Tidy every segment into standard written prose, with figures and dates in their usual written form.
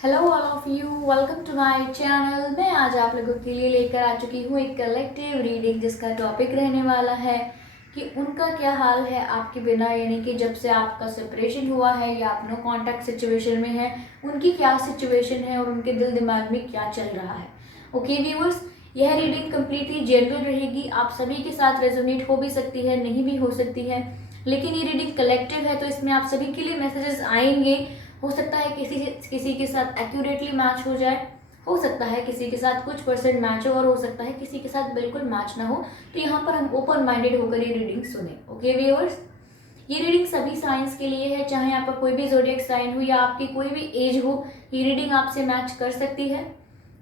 Hello all of you, welcome to my channel. मैं आज आप लोगों के लिए लेकर आ चुकी हूँ एक कलेक्टिव रीडिंग जिसका टॉपिक रहने वाला है कि उनका क्या हाल है आपके बिना, यानी कि जब से आपका सेपरेशन हुआ है या आप नो कॉन्टैक्ट सिचुएशन में है, उनकी क्या सिचुएशन है और उनके दिल दिमाग में क्या चल रहा है। ओके व्यूअर्स, यह रीडिंग कम्प्लीटली जनरल रहेगी, आप सभी के साथ रेजोनेट हो भी सकती है, नहीं भी हो सकती है, लेकिन ये रीडिंग कलेक्टिव है तो इसमें आप सभी के लिए मैसेजेस आएंगे। हो सकता है किसी के साथ एक्यूरेटली मैच हो जाए, हो सकता है किसी के साथ कुछ परसेंट मैच हो और हो सकता है किसी के साथ बिल्कुल मैच ना हो। तो यहाँ पर हम ओपन माइंडेड होकर ये रीडिंग सुने। ओके व्यूअर्स, ये रीडिंग सभी साइंस के लिए है, चाहे आपका कोई भी ज़ोडिएक साइन हो या आपकी कोई भी एज हो, ये रीडिंग आपसे मैच कर सकती है।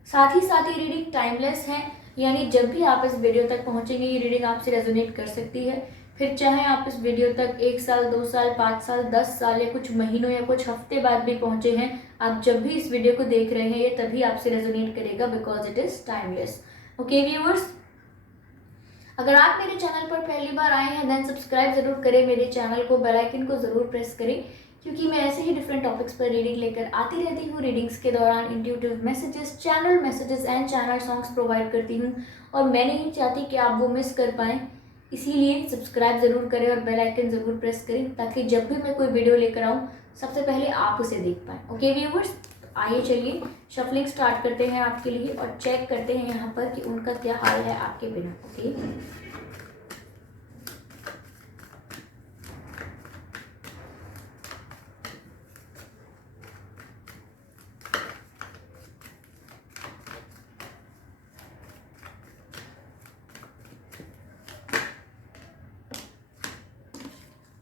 साथ ही साथ ये रीडिंग टाइमलेस है, यानी जब भी आप इस वीडियो तक पहुंचेंगे ये रीडिंग आपसे रेजोनेट कर सकती है। फिर चाहे आप इस वीडियो तक 1 साल, 2 साल, 5 साल, 10 साल या कुछ महीनों या कुछ हफ्ते बाद भी पहुंचे हैं, आप जब भी इस वीडियो को देख रहे हैं ये तभी आपसे रेजोनेट करेगा, because it is timeless. Okay viewers, अगर आप मेरे चैनल पर पहली बार आए हैं देन सब्सक्राइब जरूर करें मेरे चैनल को, बेल आइकन को जरूर प्रेस करें, क्योंकि मैं ऐसे ही डिफरेंट टॉपिक्स पर रीडिंग लेकर आती रहती हूँ। रीडिंग्स के दौरान intuitive messages, channel messages and channel songs provide करती हूँ और मैं नहीं चाहती कि आप वो मिस कर पाएँ, इसीलिए सब्सक्राइब जरूर करें और बेल आइकन जरूर प्रेस करें ताकि जब भी मैं कोई वीडियो लेकर आऊँ सबसे पहले आप उसे देख पाएँ। ओके व्यूअर्स, आइए चलिए शफलिंग स्टार्ट करते हैं आपके लिए और चेक करते हैं यहाँ पर कि उनका क्या हाल है आपके बिना। Okay,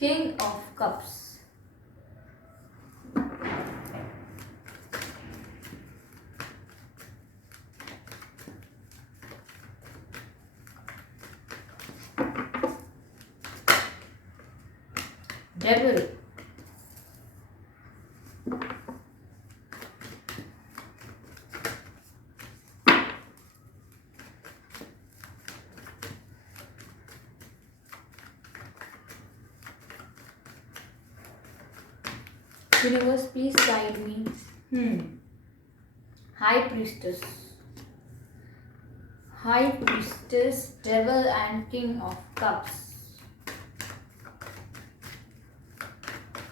King of Cups, Devil, Universe please guide me. High Priestess, High Priestess, Devil and King of Cups.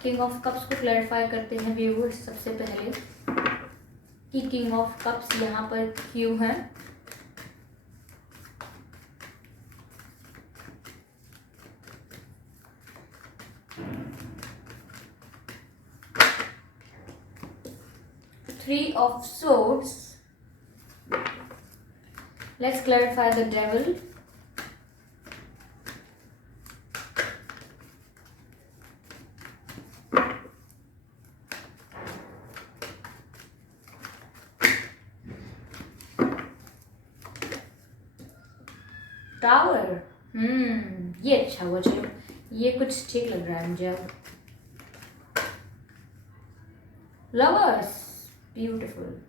King of cups को क्लैरिफाई करते हैं व्यूअर्स सबसे पहले कि किंग ऑफ कप्स यहाँ पर क्यों है। Three of Swords. Let's clarify the Devil. Tower, ये अच्छा हुआ, चलो ये कुछ ठीक लग रहा है मुझे अब। Lovers, beautiful.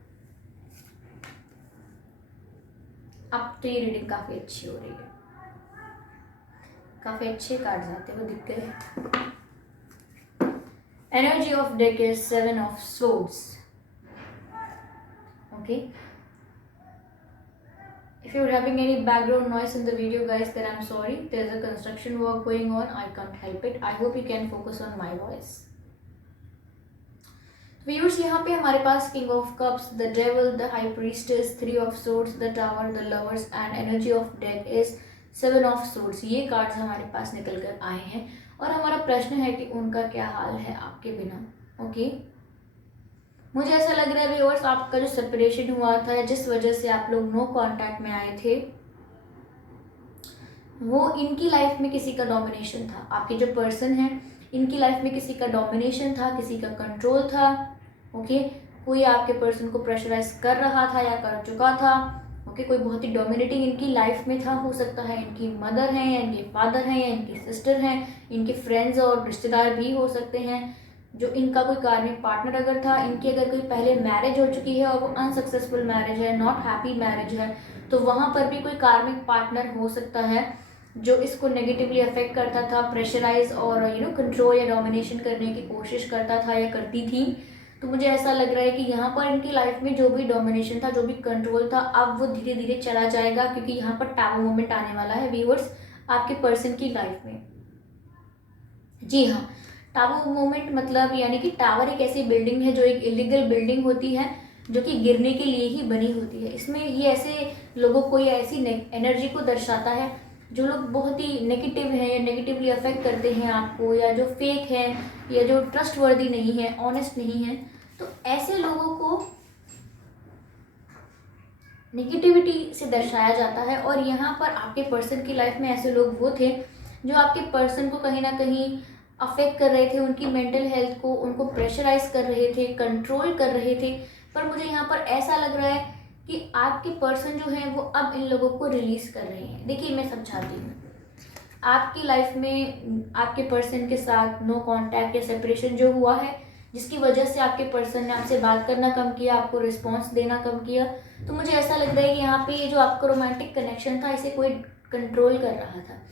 अब तो ये रीडिंग काफी अच्छी हो रही है, काफी अच्छे कार्ड्स आते हुए दिख गए। Energy of deck is 7 of Swords. Okay, if you're having any background noise in the video guys, then I'm sorry, there's a construction work going on, I can't help it. I hope you can focus on my voice. Viewers, यहाँ पे हमारे पास king of cups, the devil, the high priestess, 3 of Swords, the tower, the lovers and energy of deck is 7 of Swords। ये cards हमारे पास निकल कर आए हैं और हमारा प्रश्न है कि उनका क्या हाल है आपके बिना। ओके, मुझे ऐसा लग रहा है व्यूअर्स, आपका जो सेपरेशन हुआ था, जिस वजह से आप लोग नो कांटेक्ट में आए थे, वो इनकी लाइफ में किसी का डोमिनेशन था। आपके जो पर्सन है इनकी लाइफ में किसी का डोमिनेशन था, किसी का कंट्रोल था। ओके, कोई आपके पर्सन को प्रेशराइज कर रहा था या कर चुका था। ओके, कोई बहुत ही डोमिनेटिंग इनकी लाइफ में था। हो सकता है इनकी मदर हैं या इनके फादर हैं या इनकी सिस्टर हैं, इनके फ्रेंड्स और रिश्तेदार भी हो सकते हैं। जो इनका कोई कार्मिक पार्टनर अगर था, इनकी अगर कोई पहले मैरिज हो चुकी है और वो अनसक्सेसफुल मैरिज है, नॉट हैप्पी मैरिज है, तो वहाँ पर भी कोई कार्मिक पार्टनर हो सकता है जो इसको नेगेटिवली अफेक्ट करता था, प्रेशराइज और कंट्रोल या डोमिनेशन करने की कोशिश करता था या करती थी। तो मुझे ऐसा लग रहा है कि यहाँ पर इनकी लाइफ में जो भी डोमिनेशन था, जो भी कंट्रोल था, अब वो धीरे धीरे चला जाएगा, क्योंकि यहाँ पर टावर मोमेंट आने वाला है व्यूअर्स आपके पर्सन की लाइफ में। जी हाँ, टावर मोमेंट मतलब यानी कि टावर एक ऐसी बिल्डिंग है जो एक इलीगल बिल्डिंग होती है, जो कि गिरने के लिए ही बनी होती है। इसमें ये ऐसे लोगों को या ऐसी एनर्जी को दर्शाता है जो लोग बहुत ही नेगेटिव हैं या नेगेटिवली अफेक्ट करते हैं आपको, या जो फेक है या जो ट्रस्टवर्दी नहीं है, ऑनेस्ट नहीं है। तो ऐसे लोगों को नेगेटिविटी से दर्शाया जाता है। और यहाँ पर आपके पर्सन की लाइफ में ऐसे लोग वो थे जो आपके पर्सन को कहीं ना कहीं अफेक्ट कर रहे थे, उनकी मेंटल हेल्थ को, उनको प्रेशराइज कर रहे थे, कंट्रोल कर रहे थे। पर मुझे यहाँ पर ऐसा लग रहा है कि आपके पर्सन जो है वो अब इन लोगों को रिलीज कर रहे हैं। देखिए मैं समझाती हूँ। आपकी लाइफ में आपके पर्सन के साथ नो कांटेक्ट या सेपरेशन जो हुआ है, जिसकी वजह से आपके पर्सन ने आपसे बात करना कम किया, आपको रिस्पॉन्स देना कम किया, तो मुझे ऐसा लग रहा है कि यहाँ पे ये जो आपका रोमांटिक कनेक्शन था, इसे कोई कंट्रोल कर रहा था।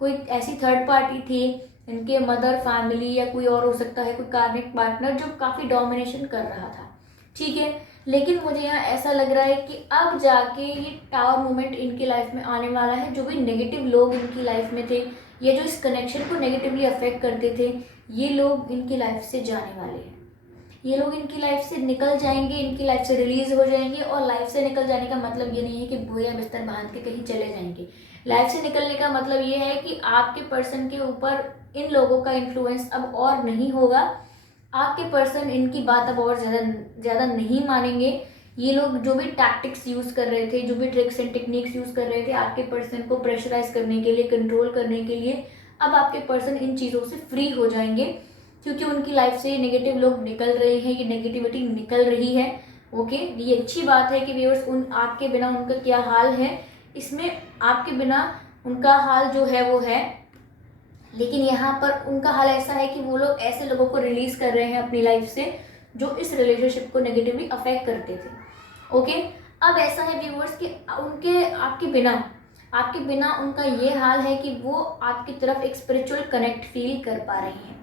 कोई ऐसी थर्ड पार्टी थी, इनके मदर, फैमिली या कोई और हो सकता है, कोई कार्मिक पार्टनर जो काफ़ी डोमिनेशन कर रहा था। ठीक है, लेकिन मुझे यहाँ ऐसा लग रहा है कि अब जाके ये टावर मोमेंट इनकी लाइफ में आने वाला है। जो भी नेगेटिव लोग इनकी लाइफ में थे, ये जो इस कनेक्शन को नेगेटिवली अफेक्ट करते थे, ये लोग इनकी लाइफ से जाने वाले हैं। ये लोग इनकी लाइफ से निकल जाएंगे, इनकी लाइफ से रिलीज हो जाएंगे। और लाइफ से निकल जाने का मतलब ये नहीं है कि बोया बिस्तर बांध के कहीं चले जाएंगे। लाइफ से निकलने का मतलब ये है कि आपके पर्सन के ऊपर इन लोगों का इन्फ्लुएंस अब और नहीं होगा। आपके पर्सन इनकी बात अब और ज़्यादा नहीं मानेंगे। ये लोग जो भी टैक्टिक्स यूज़ कर रहे थे, जो भी ट्रिक्स एंड टेक्निक्स यूज़ कर रहे थे आपके पर्सन को प्रेशराइज करने के लिए, कंट्रोल करने के लिए, अब आपके पर्सन इन चीज़ों से फ्री हो जाएंगे, क्योंकि उनकी लाइफ से नेगेटिव लोग निकल रहे हैं, ये नेगेटिविटी निकल रही है। ओके, ये अच्छी बात है कि व्यूअर्स उन आपके बिना उनका क्या हाल है, इसमें आपके बिना उनका हाल जो है वो है। लेकिन यहाँ पर उनका हाल ऐसा है कि वो लोग ऐसे लोगों को रिलीज कर रहे हैं अपनी लाइफ से जो इस रिलेशनशिप को नेगेटिवली अफेक्ट करते थे। ओके, अब ऐसा है व्यूअर्स कि उनके आपके बिना उनका ये हाल है कि वो आपकी तरफ एक स्पिरिचुअल कनेक्ट फील कर पा रहे हैं।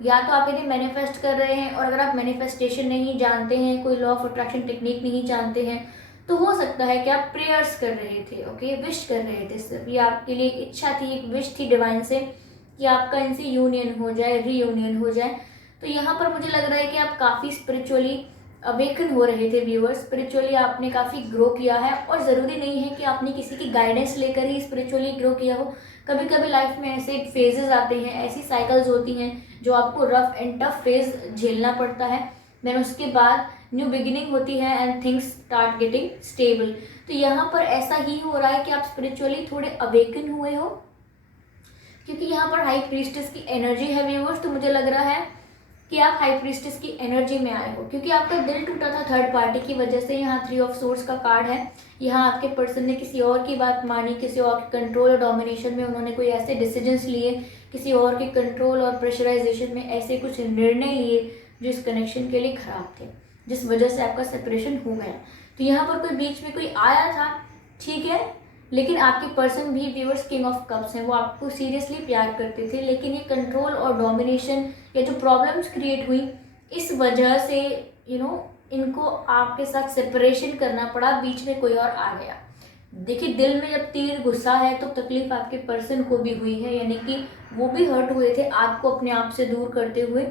या तो आप यदि मैनिफेस्ट कर रहे हैं, और अगर आप मैनिफेस्टेशन नहीं जानते हैं, कोई लॉ ऑफ अट्रैक्शन टेक्निक नहीं जानते हैं, तो हो सकता है कि आप प्रेयर्स कर रहे थे, ओके, विश कर रहे थे। सिर्फ ये आपके लिए एक इच्छा थी, एक विश थी डिवाइन से कि आपका इनसे यूनियन हो जाए, रीयूनियन हो जाए। तो यहाँ पर मुझे लग रहा है कि आप काफ़ी स्पिरिचुअली अवेकन हो रहे थे व्यूअर्स, स्पिरिचुअली आपने काफ़ी ग्रो किया है। और ज़रूरी नहीं है कि आपने किसी की गाइडेंस लेकर ही स्पिरिचुअली ग्रो किया हो। कभी कभी लाइफ में ऐसे फेजेस आते हैं, ऐसी साइकिल्स होती हैं जो आपको रफ एंड टफ फेज झेलना पड़ता है, देन उसके बाद न्यू बिगिनिंग होती है and things start getting stable. तो यहाँ पर ऐसा ही हो रहा है कि आप स्पिरिचुअली थोड़े अवेकन हुए हो, क्योंकि यहाँ पर हाई प्रीस्टेस की एनर्जी है व्यूअर्स। तो मुझे लग रहा है कि आप हाई प्रीस्टेस की एनर्जी में आए हो, क्योंकि आपका दिल टूटा था थर्ड पार्टी की वजह से। यहाँ 3 ऑफ सोर्स का कार्ड है। यहाँ आपके पर्सन ने किसी और की बात मानी, किसी और के कंट्रोल और डोमिनेशन में उन्होंने कोई ऐसे डिसीजंस लिए, किसी और के कंट्रोल और प्रेशराइजेशन में ऐसे कुछ निर्णय लिए जो इस कनेक्शन के लिए खराब थे, जिस वजह से आपका सेपरेशन हो गया। तो यहाँ पर कोई बीच में कोई आया था, ठीक है, लेकिन आपके पर्सन भी व्यूअर्स किंग ऑफ कप्स हैं, वो आपको सीरियसली प्यार करते थे। लेकिन ये कंट्रोल और डोमिनेशन या जो प्रॉब्लम्स क्रिएट हुई, इस वजह से इनको आपके साथ सेपरेशन करना पड़ा, बीच में कोई और आ गया। देखिए, दिल में जब तीर घुसा है तो तकलीफ आपके पर्सन को भी हुई है, यानी कि वो भी हर्ट हुए थे आपको अपने आप से दूर करते हुए।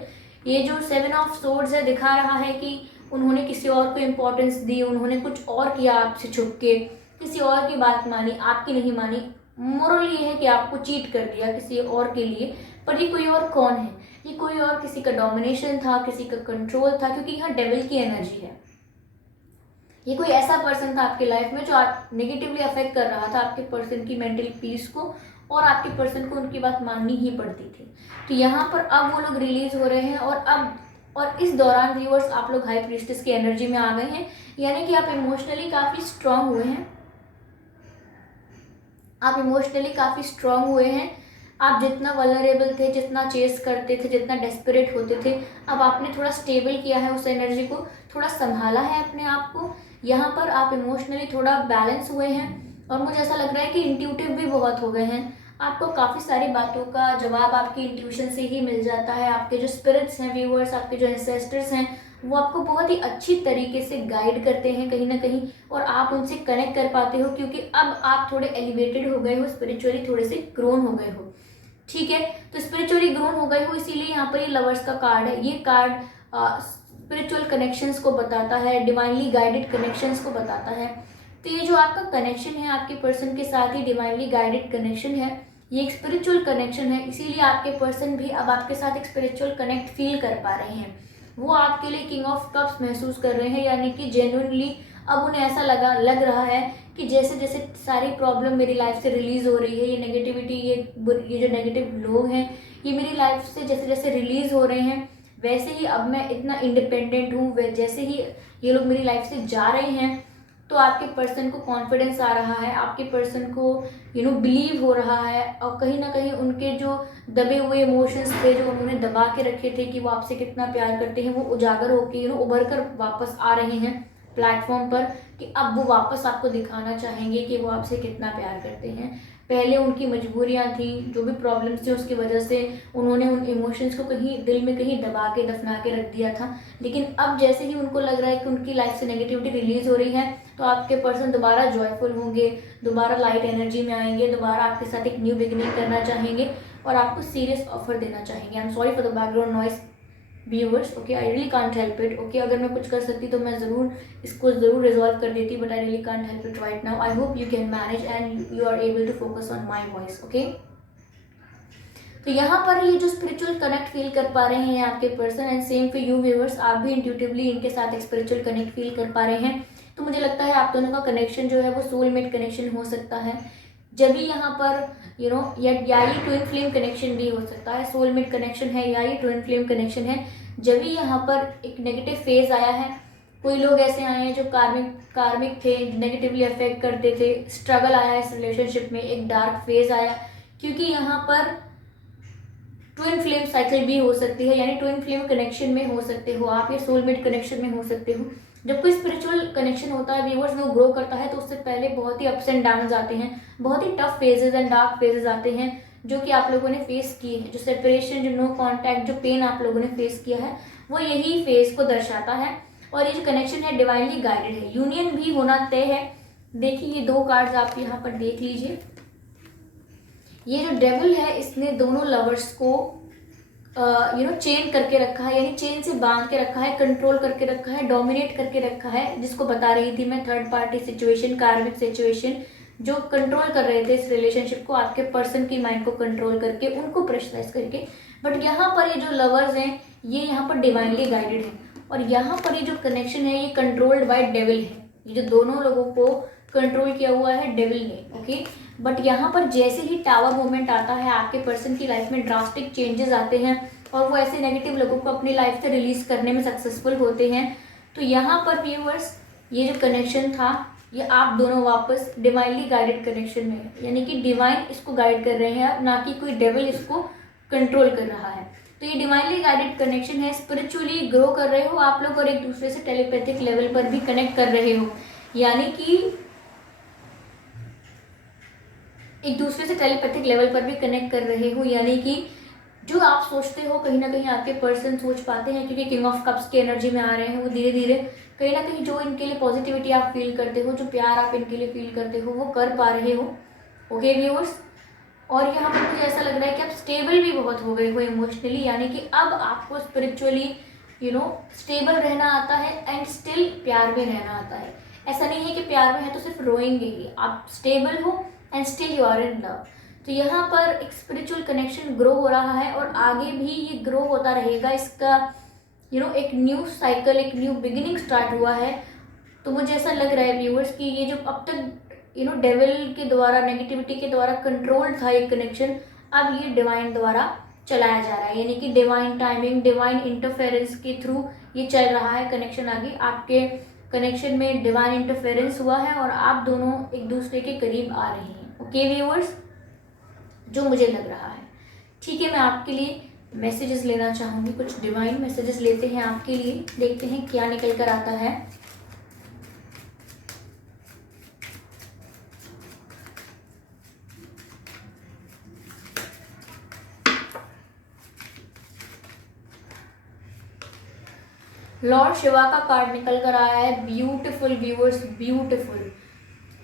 ये जो 7 ऑफ सोर्ड्स है दिखा रहा है कि उन्होंने किसी और को इम्पोर्टेंस दी, उन्होंने कुछ और किया आपसे छुप के, किसी और की बात मानी, आपकी नहीं मानी। मोरल ये है कि आपको चीट कर दिया किसी और के लिए। पर ये कोई और कौन है? ये कोई और किसी का डोमिनेशन था, किसी का कंट्रोल था, क्योंकि यहाँ डेविल की एनर्जी है। ये कोई ऐसा पर्सन था आपके लाइफ में जो आप नेगेटिवली अफेक्ट कर रहा था आपके पर्सन की मेंटल पीस को, और आपके पर्सन को उनकी बात माननी ही पड़ती थी। तो यहाँ पर अब वो लोग रिलीज हो रहे हैं, और इस दौरान व्यूअर्स आप लोग हाई प्रीस्टेस की एनर्जी में आ गए हैं, यानी कि आप इमोशनली काफ़ी स्ट्रांग हुए हैं। आप इमोशनली काफ़ी स्ट्रांग हुए हैं। आप जितना वल्नरेबल थे, जितना चेस करते थे, जितना डेस्परेट होते थे, अब आपने थोड़ा स्टेबल किया है उस एनर्जी को, थोड़ा संभाला है अपने आप को। यहाँ पर आप इमोशनली थोड़ा बैलेंस हुए हैं, और मुझे ऐसा लग रहा है कि इंट्यूटिव भी बहुत हो गए हैं। आपको काफ़ी सारी बातों का जवाब आपकी इंट्यूशन से ही मिल जाता है। आपके जो स्पिरिट्स हैं व्यूअर्स, आपके जो एंसेस्टर्स हैं, वो आपको बहुत ही अच्छी तरीके से गाइड करते हैं कहीं ना कहीं, और आप उनसे कनेक्ट कर पाते हो क्योंकि अब आप थोड़े एलिवेटेड हो गए हो, स्पिरिचुअली थोड़े से ग्रोन हो गए हो। ठीक है, तो स्पिरिचुअली ग्रोन हो गए हो, इसीलिए यहाँ पर ये लवर्स का कार्ड है। ये कार्ड स्पिरिचुअल कनेक्शंस को बताता है, डिवाइनली गाइडेड कनेक्शंस को बताता है। तो ये जो आपका कनेक्शन है आपके पर्सन के साथ, ही डिवाइनली गाइडेड कनेक्शन है, ये एक स्पिरिचुअल कनेक्शन है, इसीलिए आपके पर्सन भी अब आपके साथ एक स्पिरिचुअल कनेक्ट फील कर पा रहे हैं। वो आपके लिए किंग ऑफ कप्स महसूस कर रहे हैं, यानी कि जेन्युइनली अब उन्हें ऐसा लग रहा है कि जैसे जैसे सारी प्रॉब्लम मेरी लाइफ से रिलीज हो रही है, ये नेगेटिविटी, ये जो नेगेटिव लोग हैं, ये मेरी लाइफ से जैसे जैसे रिलीज हो रहे हैं, वैसे ही अब मैं इतना इंडिपेंडेंट हूँ। जैसे ही ये लोग मेरी लाइफ से जा रहे हैं, तो आपके पर्सन को कॉन्फिडेंस आ रहा है, आपके पर्सन को बिलीव हो रहा है, और कहीं ना कहीं उनके जो दबे हुए इमोशंस थे, जो उन्होंने दबा के रखे थे कि वो आपसे कितना प्यार करते हैं, वो उजागर होके उभर कर वापस आ रहे हैं प्लेटफॉर्म पर, कि अब वो वापस आपको दिखाना चाहेंगे कि वो आपसे कितना प्यार करते हैं। पहले उनकी मजबूरियां थी, जो भी प्रॉब्लम्स थी, उसकी वजह से उन्होंने उन इमोशंस को कहीं दिल में कहीं दबा के दफना के रख दिया था। लेकिन अब जैसे ही उनको लग रहा है कि उनकी लाइफ से नेगेटिविटी रिलीज हो रही है, तो आपके पर्सन दोबारा जॉयफुल होंगे, दोबारा लाइट एनर्जी में आएंगे, दोबारा आपके साथ एक न्यू बिगिनिंग करना चाहेंगे और आपको सीरियस ऑफर देना चाहेंगे। I am sorry for the background noise viewers, okay, I really can't help it. Okay, अगर मैं कुछ कर सकती तो मैं इसको ज़रूर रिजॉल्व कर देती, but I really can't help it right now. I hope you can manage and you are able to focus on my voice. Okay, तो यहाँ पर ये जो स्पिरिचुअल कनेक्ट फील कर पा रहे हैं आपके person, and same for you viewers, आप भी इंट्यूटिवली इनके साथ एक स्पिरिचुअल कनेक्ट फील कर पा रहे हैं। तो मुझे लगता है आप दोनों का कनेक्शन जो है वो सोलमेट कनेक्शन हो सकता है। जब भी यहाँ पर या ये ट्विन फ्लेम कनेक्शन भी हो सकता है, सोलमेट कनेक्शन है या ये ट्विन फ्लेम कनेक्शन है। जब भी यहाँ पर एक नेगेटिव फेज आया है, कोई लोग ऐसे आए हैं जो कार्मिक थे, नेगेटिवली अफेक्ट करते थे, स्ट्रगल आया इस रिलेशनशिप में, एक डार्क फेज आया, क्योंकि यहाँ पर ट्विन फ्लेम साइकिल भी हो सकती है, यानी ट्विन फ्लेम कनेक्शन में हो सकते हो आप, या सोलमेट कनेक्शन में हो सकते हो। जब कोई स्पिरिचुअल कनेक्शन होता है व्यूअर्स, वो ग्रो करता है, तो उससे पहले बहुत ही अप्स एंड डाउन आते हैं, बहुत ही tough phases and dark phases आते हैं, जो कि आप लोगों ने फेस किए हैं। जो सेपरेशन, जो नो कॉन्टैक्ट, जो पेन आप लोगों ने फेस किया है, वो यही फेज को दर्शाता है। और ये जो कनेक्शन है डिवाइनली गाइडेड है, यूनियन भी होना तय है। देखिए ये दो कार्ड्स आप यहाँ पर देख लीजिए। ये जो डेविल है, इसने दोनों लवर्स को चेन करके रखा है, यानी चेन से बांध के रखा है, कंट्रोल करके रखा है, डोमिनेट करके रखा है, जिसको बता रही थी मैं, थर्ड पार्टी सिचुएशन, कार्मिक सिचुएशन, जो कंट्रोल कर रहे थे इस रिलेशनशिप को, आपके पर्सन की माइंड को कंट्रोल करके, उनको प्रेशराइज करके। बट यहाँ पर ये जो लवर्स हैं, ये यहाँ पर डिवाइनली गाइडेड है, और यहाँ पर ये जो कनेक्शन है, ये कंट्रोल्ड बाय डेविल है। ये जो दोनों लोगों को कंट्रोल किया हुआ है डेविल ने। ओके, बट यहाँ पर जैसे ही टावर मोमेंट आता है, आपके पर्सन की लाइफ में ड्रास्टिक चेंजेस आते हैं, और वो ऐसे नेगेटिव लोगों को अपनी लाइफ से रिलीज करने में सक्सेसफुल होते हैं। तो यहाँ पर व्यूअर्स, ये जो कनेक्शन था, ये आप दोनों वापस डिवाइनली गाइडेड कनेक्शन में है, यानी कि डिवाइन इसको गाइड कर रहे हैं, ना कि कोई डेविल इसको कंट्रोल कर रहा है। तो ये डिवाइनली गाइडेड कनेक्शन है, स्पिरिचुअली ग्रो कर रहे हो आप लोग, और एक दूसरे से टेलीपैथिक लेवल पर भी कनेक्ट कर रहे हो, यानी कि एक दूसरे से टेलीपैथिक लेवल पर भी कनेक्ट कर रहे हो, यानी कि जो आप सोचते हो कहीं ना कहीं आपके पर्सन सोच पाते हैं, क्योंकि किंग ऑफ कप्स की एनर्जी में आ रहे हैं। वो धीरे धीरे कहीं ना कहीं जो इनके लिए पॉजिटिविटी आप फील करते हो, जो प्यार आप इनके लिए फील करते हो, वो कर पा रहे हो। ओके व्यूअर्स, और यहाँ पर मुझे ऐसा लग रहा है कि आप स्टेबल भी बहुत हो गए हो इमोशनली, यानी कि अब आपको स्पिरिचुअली स्टेबल रहना आता है, एंड स्टिल प्यार में रहना आता है। ऐसा नहीं है कि प्यार में है तो सिर्फ रोएंगे ही, आप स्टेबल हो and still you are in love. तो यहाँ पर एक स्पिरिचुअल कनेक्शन ग्रो हो रहा है, और आगे भी ये ग्रो होता रहेगा। इसका एक न्यू साइकिल, एक न्यू बिगिनिंग स्टार्ट हुआ है। तो मुझे ऐसा लग रहा है व्यूअर्स कि ये जो अब तक डेविल के द्वारा, नेगेटिविटी के द्वारा कंट्रोल था ये कनेक्शन, अब ये डिवाइन द्वारा चलाया जा रहा है, यानी कि डिवाइन टाइमिंग, डिवाइन इंटरफेरेंस के थ्रू ये चल रहा है कनेक्शन आगे। आपके कनेक्शन में डिवाइन इंटरफेरेंस हुआ है, और आप दोनों एक दूसरे के करीब आ रहे हैं। ओके व्यूअर्स, जो मुझे लग रहा है। ठीक है, मैं आपके लिए मैसेजेस लेना चाहूँगी, कुछ डिवाइन मैसेजेस लेते हैं आपके लिए, देखते हैं क्या निकल कर आता है। लॉर्ड शिवा का कार्ड निकल कर आया है ब्यूटीफुल व्यूअर्स, ब्यूटीफुल।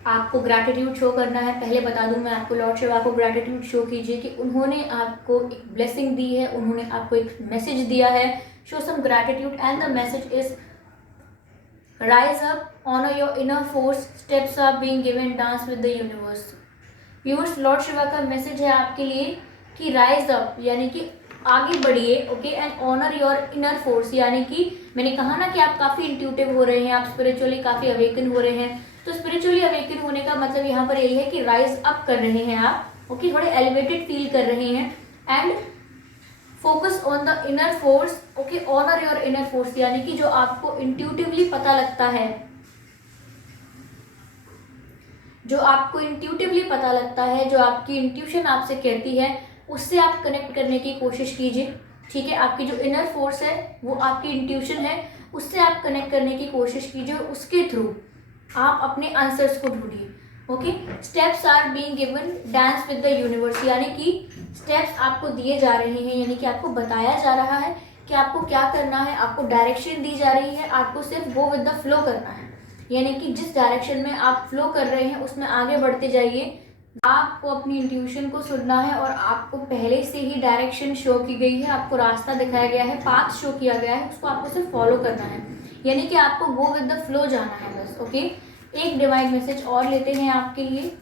आपको ग्रैटिट्यूड शो करना है। पहले बता दूं मैं आपको, लॉर्ड शिवा को ग्रैटिट्यूड शो कीजिए कि उन्होंने आपको एक ब्लेसिंग दी है, उन्होंने आपको एक मैसेज दिया है। Show some gratitude and the message is rise up, honour your inner force, steps are being given, dance with the universe. Viewers, Lord Shiva का मैसेज है आपके लिए कि राइज अप यानी कि आगे बढ़िए, okay, and honour your inner force यानी कि मैंने कहा ना कि आप काफ़ी इंट्यूटिव हो रहे हैं, आप स्पिरिचुअली काफ़ी अवेकन हो रहे हैं। तो स्पिरिचुअली अवेकन होने का मतलब यहाँ पर यही है कि राइज अप कर रहे हैं आप, ओके, थोड़े एलिवेटेड फील कर रहे हैं। And focus on the inner force, okay, honour your inner force यानी कि जो आपको इंट्यूटिवली पता लगता है, जो आपको इंट्यूटिवली पता लगता है, जो आपकी इंट्यूशन आपसे कहती है, उससे आप कनेक्ट करने की कोशिश कीजिए। ठीक है, आपकी जो इनर फोर्स है वो आपकी इंट्यूशन है, उससे आप कनेक्ट करने की कोशिश कीजिए, उसके थ्रू आप अपने आंसर्स को ढूंढिए। Okay, steps are being given, dance with the universe यानी कि स्टेप्स आपको दिए जा रहे हैं, यानी कि आपको बताया जा रहा है कि आपको क्या करना है, आपको डायरेक्शन दी जा रही है, आपको सिर्फ गो विद द फ्लो करना है। यानी कि जिस डायरेक्शन में आप फ्लो कर रहे हैं उसमें आगे बढ़ते जाइए। आपको अपनी इंट्यूशन को सुनना है और आपको पहले से ही डायरेक्शन शो की गई है, आपको रास्ता दिखाया गया है, पाथ शो किया गया है, उसको आपको सिर्फ फॉलो करना है। यानी कि आपको गो विद द फ्लो जाना है बस। ओके, एक डिवाइन मैसेज और लेते हैं आपके लिए।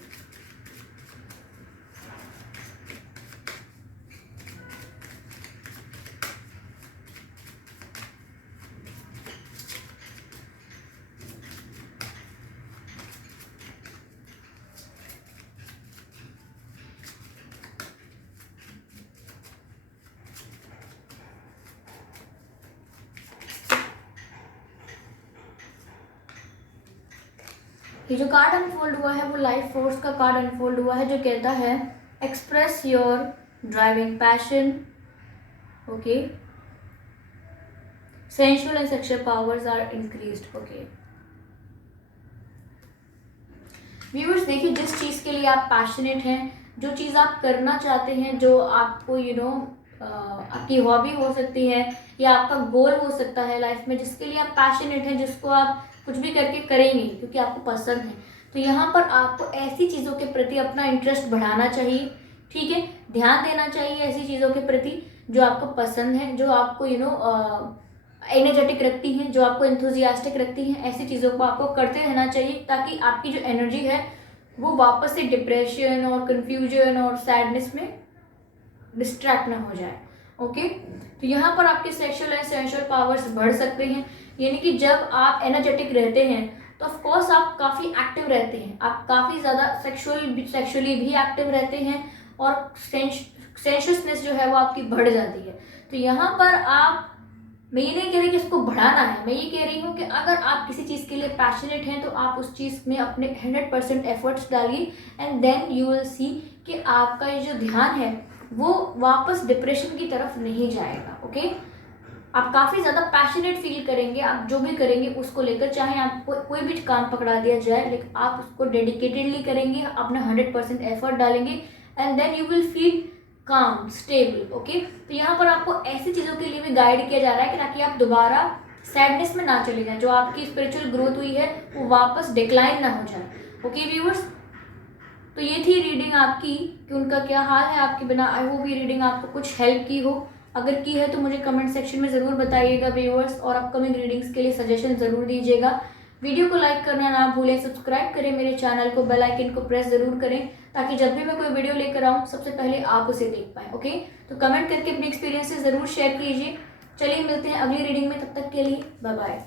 ये जो कार्ड अनफोल्ड हुआ है वो लाइफ फोर्स का कार्ड अनफोल्ड हुआ है, जो कहता है express your driving passion, okay, sensual and sexual powers are increased. Okay viewers, देखिए जिस चीज़ के लिए आप पैशनेट हैं, जो चीज़ आप करना चाहते हैं, जो आपको आपकी हॉबी हो सकती है या आपका गोल हो सकता है लाइफ में, जिसके लिए आप पैशनेट हैं, जिसको आप कुछ भी करके करेंगे क्योंकि आपको पसंद है, तो यहाँ पर आपको ऐसी चीज़ों के प्रति अपना इंटरेस्ट बढ़ाना चाहिए। ठीक है, ध्यान देना चाहिए ऐसी चीज़ों के प्रति जो आपको पसंद है, जो आपको एनर्जेटिक रखती हैं, जो आपको एंथुजियास्टिक रखती हैं। ऐसी चीज़ों को आपको करते रहना चाहिए ताकि आपकी जो एनर्जी है वो वापस से डिप्रेशन और कन्फ्यूजन और सैडनेस में डिस्ट्रैक्ट ना हो जाए। ओके, तो यहाँ पर आपके सेक्सुअल एंड सेंसुअल पावर्स बढ़ सकते हैं। यानी कि जब आप एनर्जेटिक रहते हैं तो ऑफ कोर्स आप काफ़ी एक्टिव रहते हैं, आप काफ़ी ज़्यादा सेक्सुअली भी एक्टिव रहते हैं और सेंशुअसनेस जो है वो आपकी बढ़ जाती है। तो यहाँ पर मैं ये नहीं कह रही कि इसको बढ़ाना है, मैं ये कह रही हूँ कि अगर आप किसी चीज़ के लिए पैशनेट हैं तो आप उस चीज़ में अपने 100% एफर्ट्स डालिए and then you will see कि आपका ये जो ध्यान है वो वापस डिप्रेशन की तरफ नहीं जाएगा। ओके, आप काफ़ी ज़्यादा पैशनेट फील करेंगे, आप जो भी करेंगे उसको लेकर, चाहे आपको कोई भी काम पकड़ा दिया जाए लेकिन आप उसको डेडिकेटेडली करेंगे, अपना 100% एफर्ट डालेंगे and then you will feel calm, stable. Okay, तो यहाँ पर आपको ऐसी चीज़ों के लिए भी गाइड किया जा रहा है कि ताकि आप दोबारा सैडनेस में ना चले जाएं, जो आपकी स्पिरिचुअल ग्रोथ हुई है वो वापस डिक्लाइन ना हो जाए। ओके व्यूअर्स, तो ये थी रीडिंग आपकी कि उनका क्या हाल है आपके बिना। आई होप ये रीडिंग आपको कुछ हेल्प की हो, अगर की है तो मुझे कमेंट सेक्शन में ज़रूर बताइएगा व्यूअर्स, और अपकमिंग रीडिंग्स के लिए सजेशन ज़रूर दीजिएगा। वीडियो को लाइक करना ना भूलें, सब्सक्राइब करें मेरे चैनल को, बेल आइकन को प्रेस ज़रूर करें ताकि जब भी मैं कोई वीडियो लेकर आऊँ सबसे पहले आप उसे देख पाएँ। ओके, तो कमेंट करके अपने एक्सपीरियंसेस ज़रूर शेयर कीजिए। चलिए मिलते हैं अगली रीडिंग में, तब तक के लिए बाय बाय।